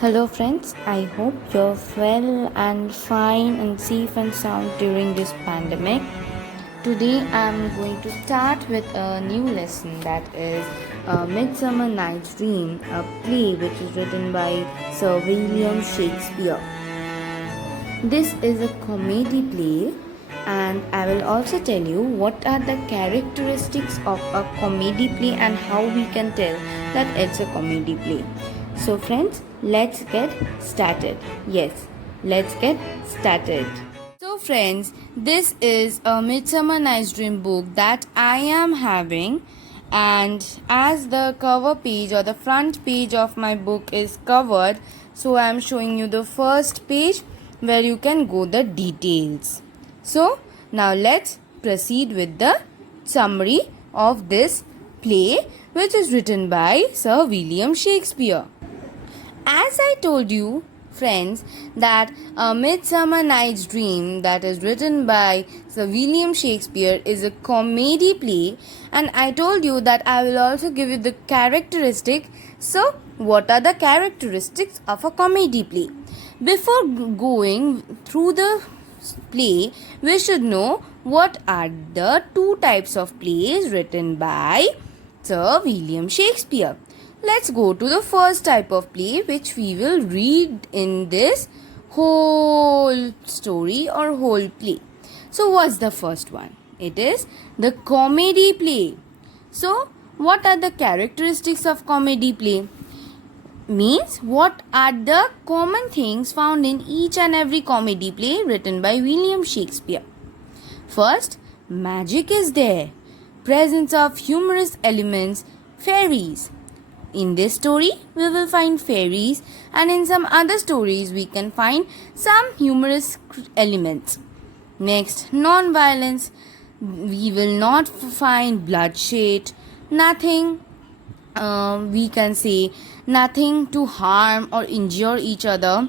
Hello, friends. I hope you're well and fine and safe and sound during this pandemic. Today, I'm going to start with a new lesson that is Midsummer Night's Dream, a play which is written by Sir William Shakespeare. This is a comedy play, and I will also tell you what are the characteristics of a comedy play and how we can tell that it's a comedy play. So, friends, let's get started. Yes, let's get started. So, friends, this is a Midsummer Night's Dream book that I am having, and as the cover page or the front page of my book is covered, so I am showing you the first page where you can go the details. So, now let's proceed with the summary of this play, which is written by Sir William Shakespeare. As I told you, friends, that A Midsummer Night's Dream, that is written by Sir William Shakespeare, is a comedy play, and I told you that I will also give you the characteristic. So, what are the characteristics of a comedy play? Before going through the play, we should know what are the two types of plays written by Sir William Shakespeare. Let's go to the first type of play which we will read in this whole story or whole play. So, what's the first one? It is the comedy play. So, what are the characteristics of comedy play? Means what are the common things found in each and every comedy play written by William Shakespeare. First, magic is there, presence of humorous elements, fairies. In this story, we will find fairies, and in some other stories, we can find some humorous elements. Next, non-violence. We will not find bloodshed, nothing. We can say nothing to harm or injure each other.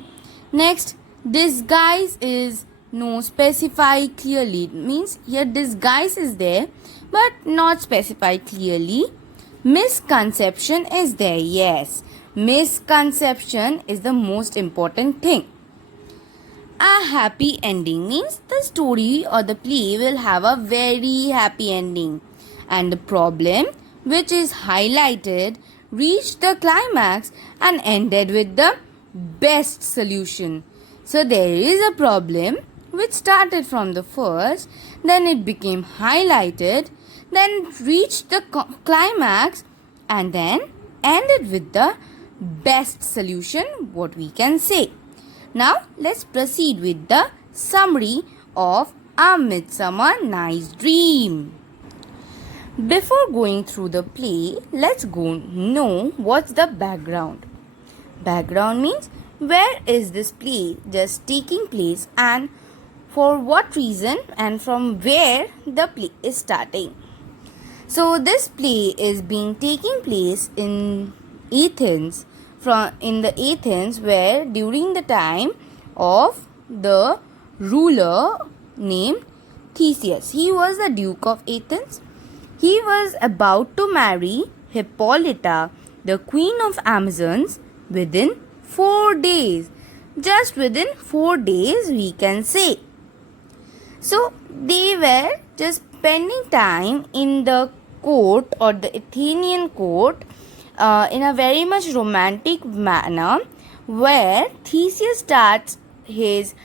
Next, disguise is no specified clearly. It means here disguise is there but not specified clearly. Misconception is there. Yes, misconception is the most important thing. A happy ending means the story or the play will have a very happy ending, and the problem which is highlighted reached the climax and ended with the best solution. So there is a problem which started from the first, then it became highlighted, then reached the climax, and then ended with the best solution, what we can say. Now let's proceed with the summary of A Midsummer Night's Dream. Before going through the play, let's go know what's the background. Background means where is this play just taking place and for what reason and from where the play is starting. So this play is being taking place in Athens, in the Athens where during the time of the ruler named Theseus. He was the Duke of Athens. He was about to marry Hippolyta, the queen of Amazons, within 4 days. Just within 4 days, we can say. So, they were just spending time in the court or the Athenian court in a very much romantic manner, where Theseus starts his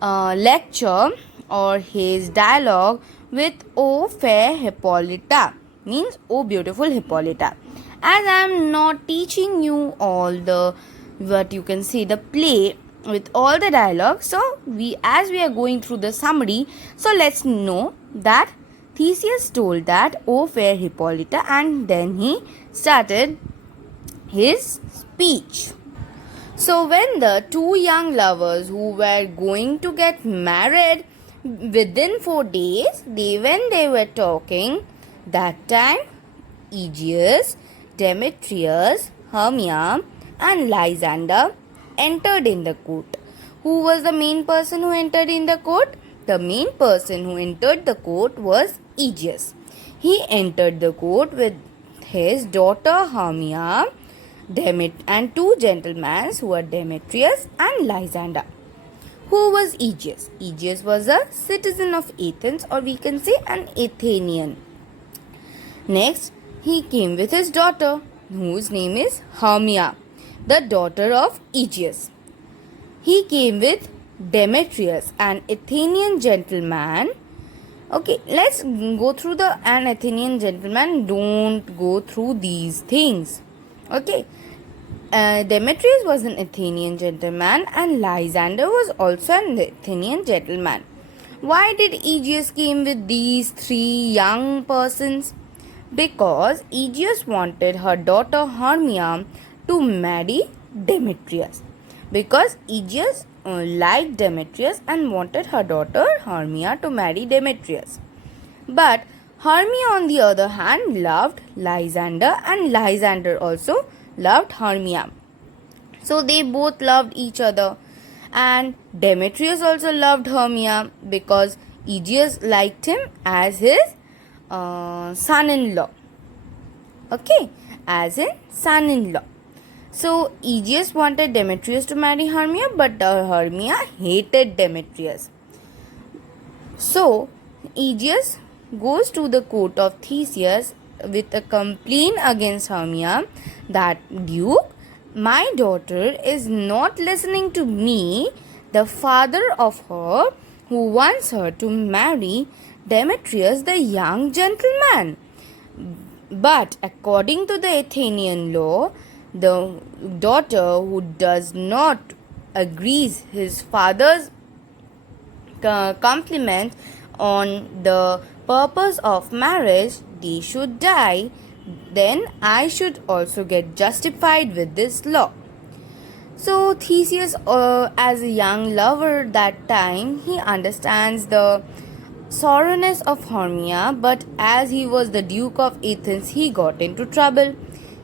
lecture or his dialogue with "O fair Hippolyta," means "O beautiful Hippolyta." As I am not teaching you all the what you can say the play with all the dialogue, so as we are going through the summary, so let's know that Theseus told that "O fair Hippolyta," and then he started his speech. So when the two young lovers who were going to get married within 4 days, when they were talking, that time Aegeus, Demetrius, Hermia and Lysander entered in the court. Who was the main person who entered in the court? The main person who entered the court was Aegeus. He entered the court with his daughter Hermia, and two gentlemen who were Demetrius and Lysander. Who was Aegeus? Aegeus was a citizen of Athens, or we can say an Athenian. Next, he came with his daughter, whose name is Hermia, the daughter of Aegeus. He came with Demetrius, an Athenian gentleman. Okay, let's go through an Athenian gentleman. Don't go through these things. Okay, Demetrius was an Athenian gentleman and Lysander was also an Athenian gentleman. Why did Aegeus came with these three young persons? Because Aegeus wanted her daughter Hermia to marry Demetrius. Because Aegeus liked Demetrius and wanted her daughter Hermia to marry Demetrius. But Hermia, on the other hand, loved Lysander and Lysander also loved Hermia. So they both loved each other. And Demetrius also loved Hermia because Aegeus liked him as his son-in-law. Okay, as in son-in-law. So Aegeus wanted Demetrius to marry Hermia, but Hermia hated Demetrius. So Aegeus goes to the court of Theseus with a complaint against Hermia that, Duke, my daughter is not listening to me, the father of her, who wants her to marry Demetrius, the young gentleman. But according to the Athenian law, the daughter who does not agrees his father's compliment on the purpose of marriage, they should die. Then I should also get justified with this law. So Theseus, as a young lover that time, he understands the sorrowness of Hermia, but as he was the Duke of Athens, he got into trouble.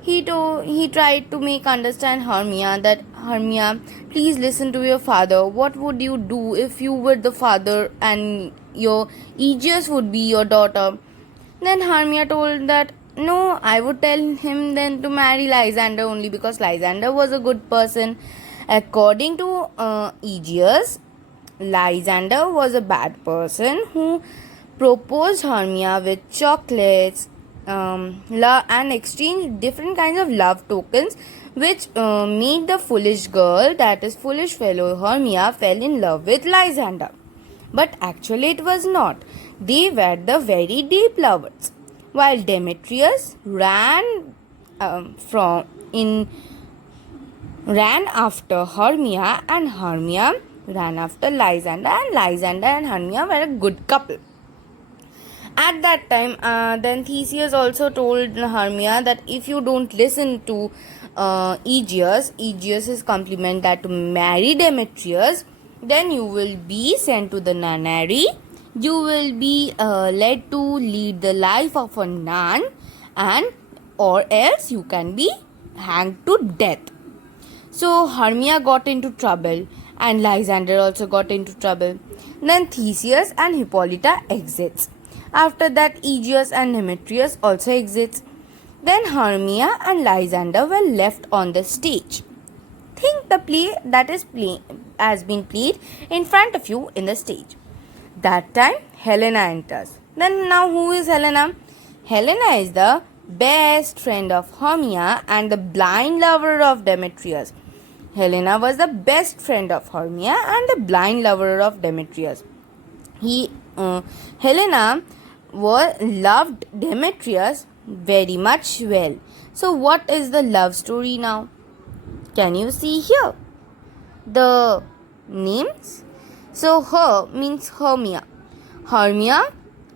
He tried to make understand Hermia that, Hermia, please listen to your father. What would you do if you were the father and your Aegeus would be your daughter? Then Hermia told that, no, I would tell him then to marry Lysander only because Lysander was a good person. According to Aegeus, Lysander was a bad person who proposed Hermia with chocolates and exchanged different kinds of love tokens, which made the foolish girl, that is foolish fellow Hermia, fell in love with Lysander. But actually it was not. They were the very deep lovers. While Demetrius ran after Hermia, and Hermia ran after Lysander, and Lysander and Hermia were a good couple. At that time, then Theseus also told Hermia that if you don't listen to Aegeus's compliment that to marry Demetrius, then you will be sent to the nunnery. You will be led to lead the life of a nun, or else you can be hanged to death. So Hermia got into trouble and Lysander also got into trouble. Then Theseus and Hippolyta exits. After that, Aegeus and Demetrius also exits. Then Hermia and Lysander were left on the stage. Think the play that has been played in front of you in the stage. That time Helena enters. Then now who is Helena? Helena is the best friend of Hermia and the blind lover of Demetrius. Helena was the best friend of Hermia and the blind lover of Demetrius. Helena loved Demetrius very much well. So what is the love story now? Can you see here the names? So her means Hermia. Hermia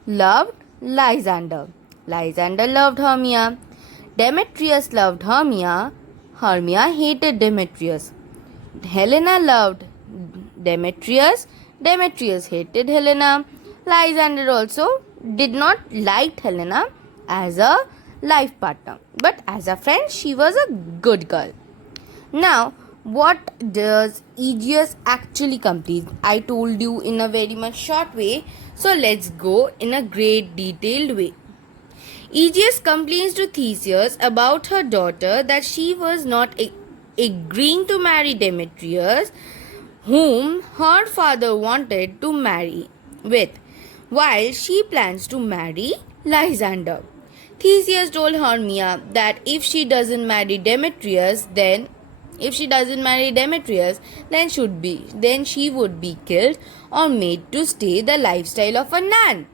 loved Lysander. Lysander loved Hermia. Demetrius loved Hermia. Hermia hated Demetrius. Helena loved Demetrius. Demetrius hated Helena. Lysander also did not like Helena as a life partner, but as a friend she was a good girl. Now, what does Aegeus actually complete? I told you in a very much short way, so let's go in a great detailed way. Aegeus complains to Theseus about her daughter that she was not agreeing to marry Demetrius, whom her father wanted to marry with, while she plans to marry Lysander. Theseus told Hermia that if she doesn't marry Demetrius, then she would be killed or made to stay the lifestyle of a nun.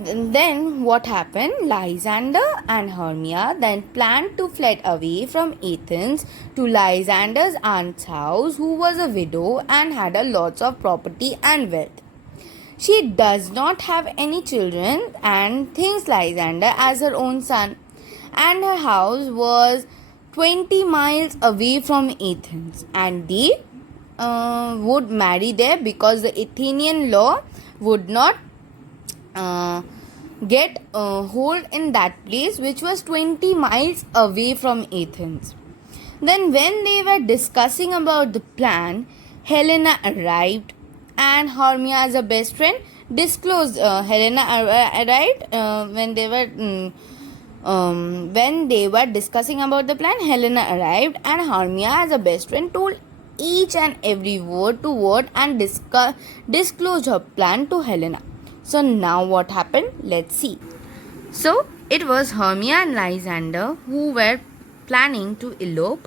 Then what happened? Lysander and Hermia then planned to flee away from Athens to Lysander's aunt's house, who was a widow and had a lots of property and wealth. She does not have any children and thinks Lysander as her own son, and her house was 20 miles away from Athens, and they would marry there because the Athenian law would not get a hold in that place, which was 20 miles away from Athens. Then when they were discussing about the plan, Helena arrived, and Hermia, as a best friend, disclosed. Helena arrived when they were discussing about the plan. Helena arrived, and Hermia, as a best friend, told each and every word to word and disclosed her plan to Helena. So now what happened? Let's see. So it was Hermia and Lysander who were planning to elope.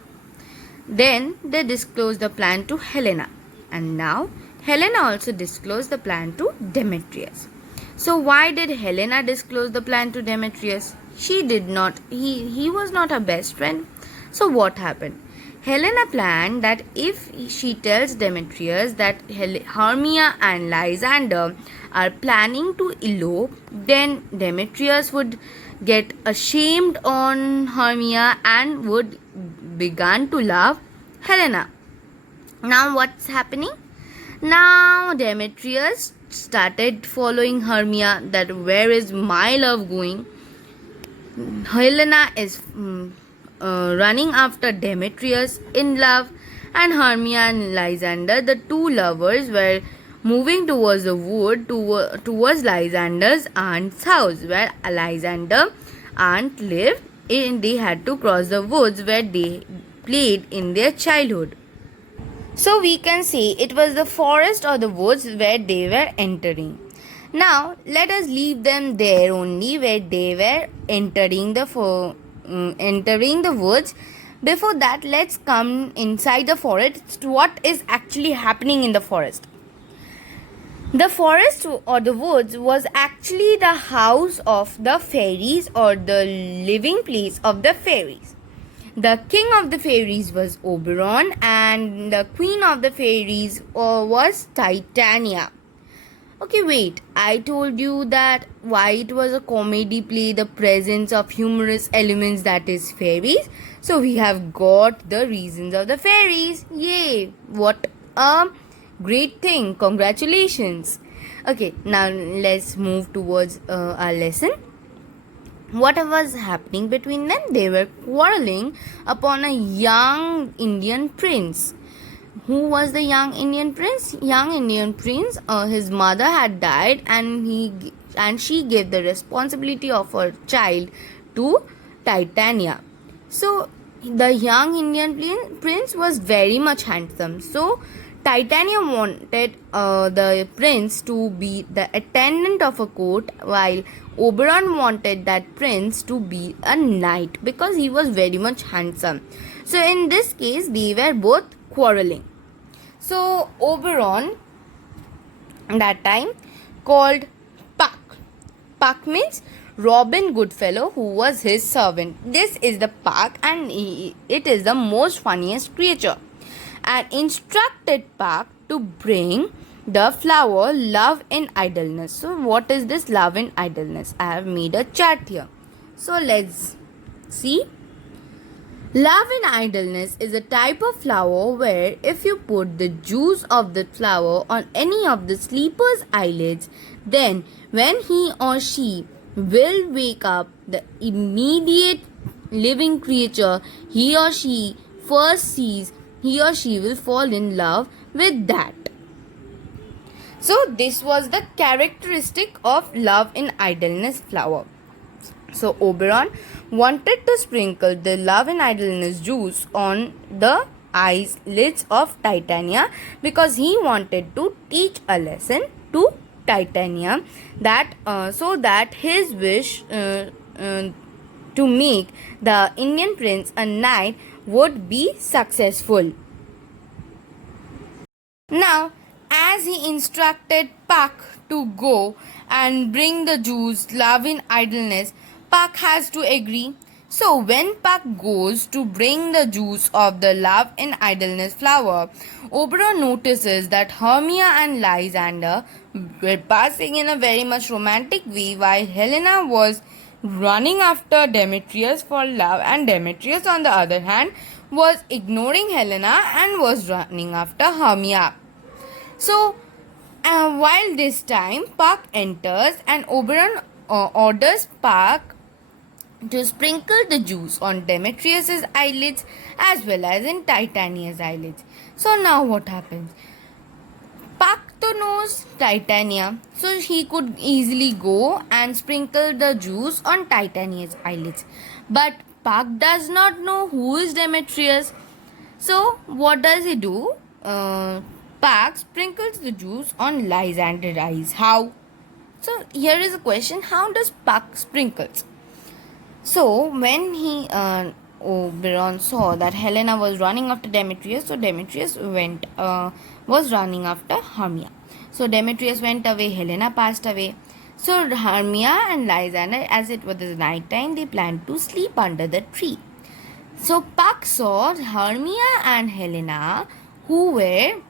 Then they disclosed the plan to Helena, and now Helena also disclosed the plan to Demetrius. So why did Helena disclose the plan to Demetrius? She did not. He was not her best friend. So what happened? Helena planned that if she tells Demetrius that Hermia and Lysander are planning to elope, then Demetrius would get ashamed on Hermia and would begin to love Helena. Now what's happening? Now Demetrius started following Hermia, that where is my love going? Helena is running after Demetrius in love, and Hermia and Lysander, the two lovers, were moving towards the wood towards Lysander's aunt's house, where Lysander's aunt lived, and they had to cross the woods where they played in their childhood. So we can say it was the forest or the woods where they were entering. Now let us leave them there only, where they were entering the woods. Before that, let's come inside the forest. What is actually happening in the forest? The forest or the woods was actually the house of the fairies, or the living place of the fairies. The king of the fairies was Oberon, and the queen of the fairies was Titania. Okay, wait, I told you that why it was a comedy play, the presence of humorous elements, that is fairies. So we have got the reasons of the fairies. Yay! What a great thing. Congratulations. Okay, now let's move towards our lesson. What was happening between them? They were quarreling upon a young Indian prince. Who was the young Indian prince? His mother had died, and she gave the responsibility of her child to Titania. So the young Indian prince was very much handsome. So Titania wanted the prince to be the attendant of a court, while Oberon wanted that prince to be a knight because he was very much handsome. So in this case, they were both quarreling. So Oberon that time called Puck. Puck means Robin Goodfellow, who was his servant. This is the Puck, and it is the most funniest creature, and instructed Puck to bring the flower Love in Idleness. So what is this love in idleness? I have made a chart here. So let's see. Love in idleness is a type of flower where if you put the juice of the flower on any of the sleeper's eyelids, then when he or she will wake up, the immediate living creature he or she first sees, he or she will fall in love with that. So this was the characteristic of love in idleness flower. So Oberon wanted to sprinkle the love and idleness juice on the eyelids of Titania because he wanted to teach a lesson to Titania that so that his wish to make the Indian prince a knight would be successful. Now, as he instructed Puck to go and bring the Jews' love in idleness, Puck has to agree. So, when Puck goes to bring the juice of the love in idleness flower, Oberon notices that Hermia and Lysander were passing in a very much romantic way while Helena was running after Demetrius for love, and Demetrius, on the other hand, was ignoring Helena and was running after Hermia. So, while this time Puck enters and Oberon orders Puck to sprinkle the juice on Demetrius's eyelids as well as in Titania's eyelids. So now what happens? Puck to knows Titania, so he could easily go and sprinkle the juice on Titania's eyelids. But Puck does not know who is Demetrius. So what does he do? Puck sprinkles the juice on Lysander's eyes. How? So here is a question: how does Puck sprinkles? So when Oberon saw that Helena was running after Demetrius, so Demetrius was running after Hermia. So Demetrius went away, Helena passed away. So Hermia and Lysander, as it was night time, they planned to sleep under the tree. So Puck saw Hermia and Helena who were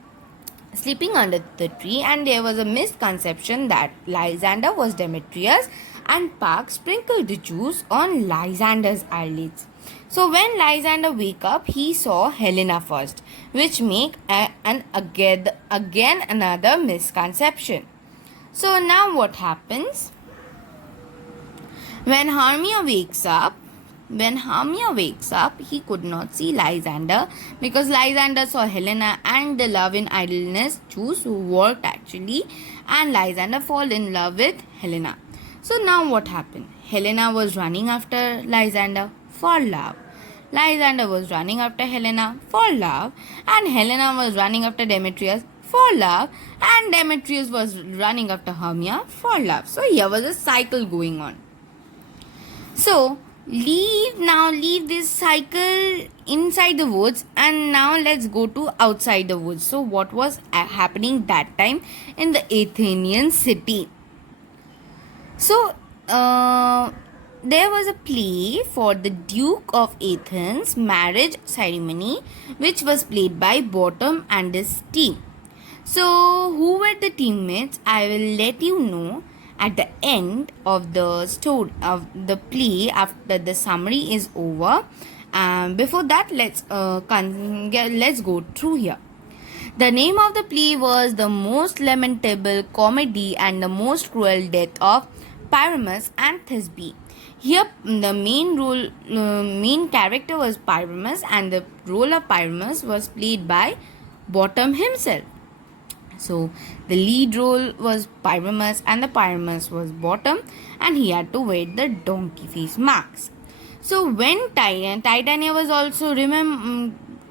sleeping under the tree, and there was a misconception that Lysander was Demetrius, and Puck sprinkled the juice on Lysander's eyelids. So when Lysander wake up, he saw Helena first, which make again another misconception. So now what happens? When Hermia wakes up, he could not see Lysander because Lysander saw Helena and the love in idleness juice worked actually, and Lysander fall in love with Helena. So now what happened? Helena was running after Lysander for love. Lysander was running after Helena for love, and Helena was running after Demetrius for love, and Demetrius was running after Hermia for love. So here was a cycle going on. So leave this cycle inside the woods, and now let's go to outside the woods. So what was happening that time in the Athenian city? So there was a play for the Duke of Athens marriage ceremony, which was played by Bottom and his team. So who were the teammates? I will let you know at the end of the story of the play after the summary is over. Before that, let's go through here. The name of the play was The Most Lamentable Comedy and the Most Cruel Death of Pyramus and Thisbe. Here, the main character was Pyramus, and the role of Pyramus was played by Bottom himself. So the lead role was Pyramus, and the Pyramus was Bottom, and he had to wear the donkey face mask. So when Titania was also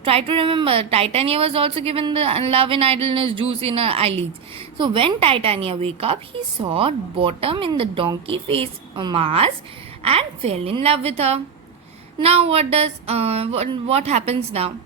Titania was also given the love and idleness juice in her eyelids. So when Titania wake up, he saw Bottom in the donkey face mask and fell in love with her. Now what happens now?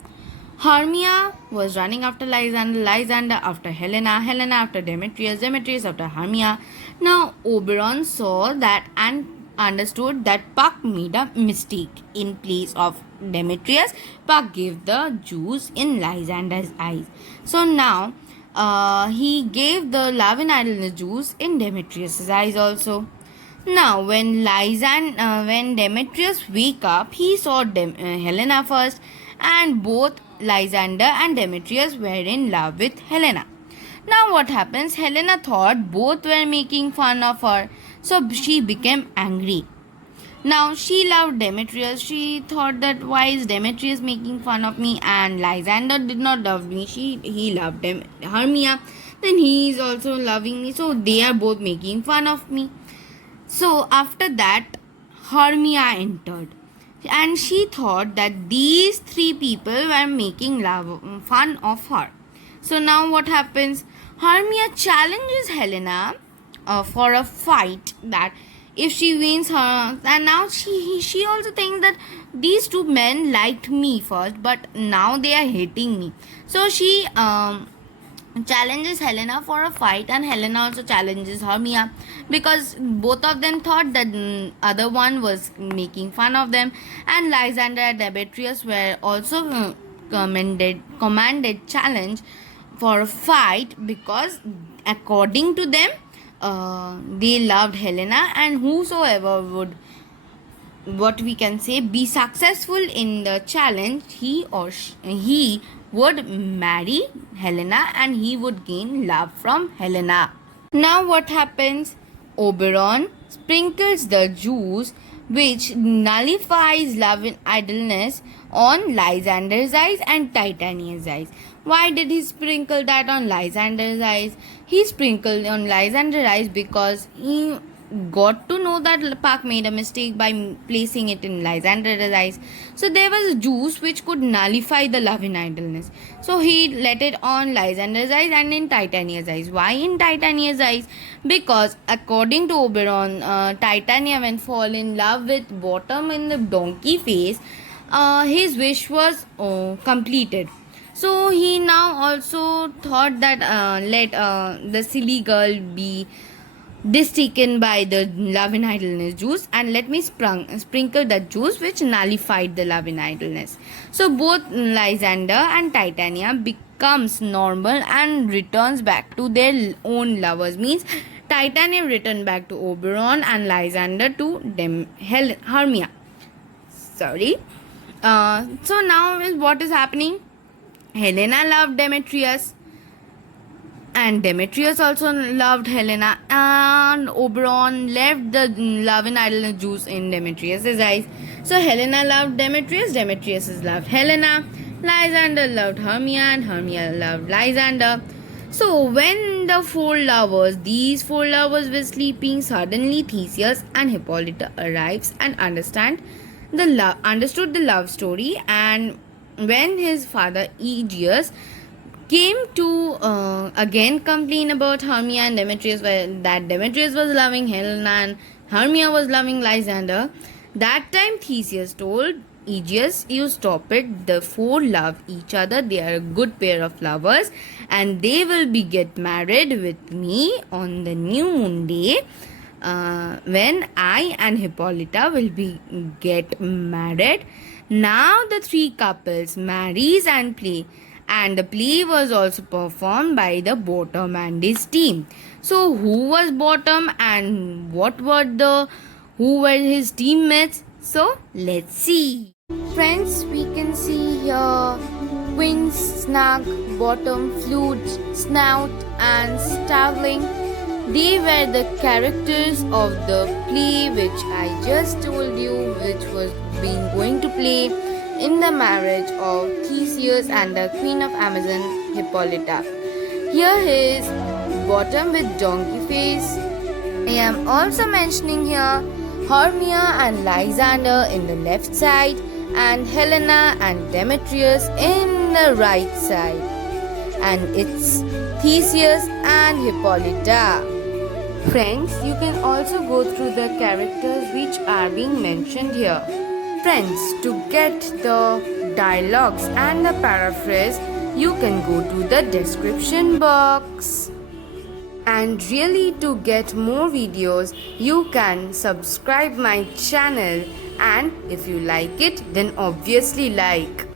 Hermia was running after Lysander, Lysander after Helena, Helena after Demetrius, Demetrius after Hermia. Now Oberon saw that and understood that Puck made a mistake. In place of Demetrius, Puck gave the juice in Lysander's eyes. So now he gave the love and idleness juice in Demetrius's eyes also. Now when Demetrius wake up, he saw Helena first, and both Lysander and Demetrius were in love with Helena. Now what happens? Helena thought both were making fun of her, so she became angry. Now she loved Demetrius. She thought that why is Demetrius making fun of me, and Lysander did not love me. He loved Hermia. Then he is also loving me. So they are both making fun of me. So after that, Hermia entered, and she thought that these three people were making fun of her. So now what happens? Hermia challenges Helena for a fight, that if she wins her, and now she also thinks that these two men liked me first, but now they are hating me. So she challenges Helena for a fight, and Helena also challenges Hermia, because both of them thought that other one was making fun of them. And Lysander and Demetrius were also commanded challenge for a fight, because according to them they loved Helena, and whosoever would, what we can say, be successful in the challenge, he would marry Helena, and he would gain love from Helena. Now what happens? Oberon sprinkles the juice which nullifies love and idleness on Lysander's eyes and Titania's eyes. Why did he sprinkle that on Lysander's eyes? He sprinkled on Lysander's eyes because he got to know that Puck made a mistake by placing it in Lysander's eyes. So there was a juice which could nullify the love in idleness. So he let it on Lysander's eyes and in Titania's eyes. Why in Titania's eyes? Because according to Oberon, Titania, when fall in love with Bottom in the donkey face, his wish was completed. So he now also thought that let the silly girl be distaken by the love in idleness juice, and let me sprinkle that juice which nullified the love in idleness. So both Lysander and Titania becomes normal and returns back to their own lovers. Means Titania returned back to Oberon and Lysander to Hermia. Sorry. So now what is happening? Helena loved Demetrius, and Demetrius also loved Helena, and Oberon left the love and idleness juice in Demetrius's eyes. So Helena loved Demetrius, Demetrius loved Helena, Lysander loved Hermia, and Hermia loved Lysander. So when these four lovers were sleeping, suddenly Theseus and Hippolyta arrives and understood the love story. And when his father Aegeus came to again complain about Hermia and Demetrius, that Demetrius was loving Helena and Hermia was loving Lysander, that time Theseus told Aegeus, you stop it, the four love each other, they are a good pair of lovers, and they will get married with me on the new moon day, when I and Hippolyta will get married. Now the three couples marries and play, and the play was also performed by the Bottom and his team. So who was Bottom and who were his teammates? So let's see. Friends, we can see here Queen, Snug, Bottom, Flute, Snout and Starveling. They were the characters of the play which I just told you, which was going to play in the marriage of Theseus and the Queen of Amazon, Hippolyta. Here is Bottom with donkey face. I am also mentioning here Hermia and Lysander in the left side, and Helena and Demetrius in the right side. And it's Theseus and Hippolyta. Friends, you can also go through the characters which are being mentioned here. Friends, to get the dialogues and the paraphrase, you can go to the description box. And really, to get more videos, you can subscribe my channel, and if you like it, then obviously like.